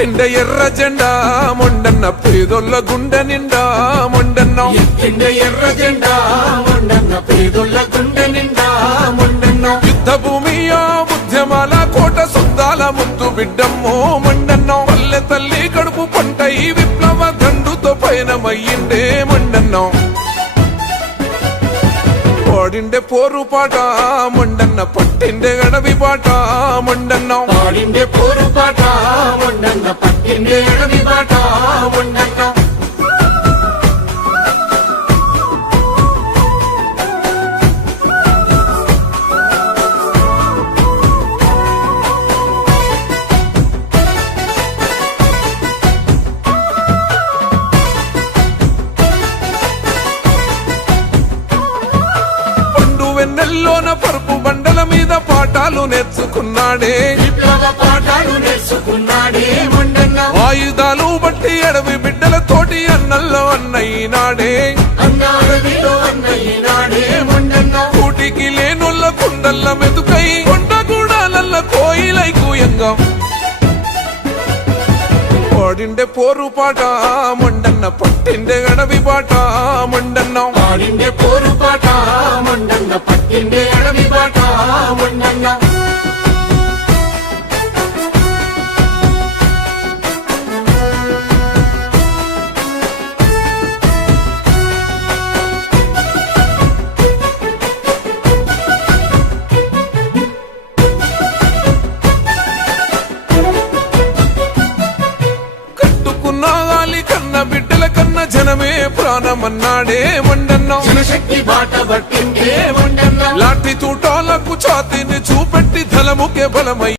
ఎత్తిండ ఎర్ర జెండా మొండన్న పేదొల్ల గుండె నిండా మొండన్న ఎత్తిండ ఎర్ర జెండా మొండన్న పేదొల్ల గుండె నిండా మొండన్న యుద్ధ భూమియా ఉద్యమాల కోట సొంతాల ముద్దు బిడ్డమ్మో మొండన్న పల్లె తల్లి కడుపు పంట ఈ విప్లవ దండుతో పయనమయ్యిండే మొండన్న పాడిండే పోరు పాట మొండన్న పట్టిండే అడవి బాట మొండన్న పాడిండే పోరు పాట మొండన్న పట్టిండే అడవి బాట మొండన్న వెన్నెల్లోన పరుపు బండల మీద పాఠాలు నేర్చుకున్నాడే విప్లవ పాఠాలు నేర్చుకున్నాడే మొండన్న ఆయుధాలు బట్టి అడవి బిడ్డలతోటి అన్నల్లో అన్నయ్యనాడే అన్న అడవిలో అన్నయ్యనాడే మొండన్న కూటికి లేనుల్ల కుండల్ల మెతుకై కొండగూడాలల్ల కోయిలై కూయంగా పాడిండే పోరు పాట మొండన్న పట్టిండే అడవి బాట మొండన్న పాడిండే పోరు పాట మొండన్న పట్టిండే అడవి బాట మొండన్న నాగాలి కన్న బిడ్డల కన్న జనమే ప్రాణమన్నాడే మొండన్న జనశక్తి బాట పట్టిండే మొండన్న లాఠీ తూటాలకు ఛాతీని చూపెట్టి ధలముకే బలమై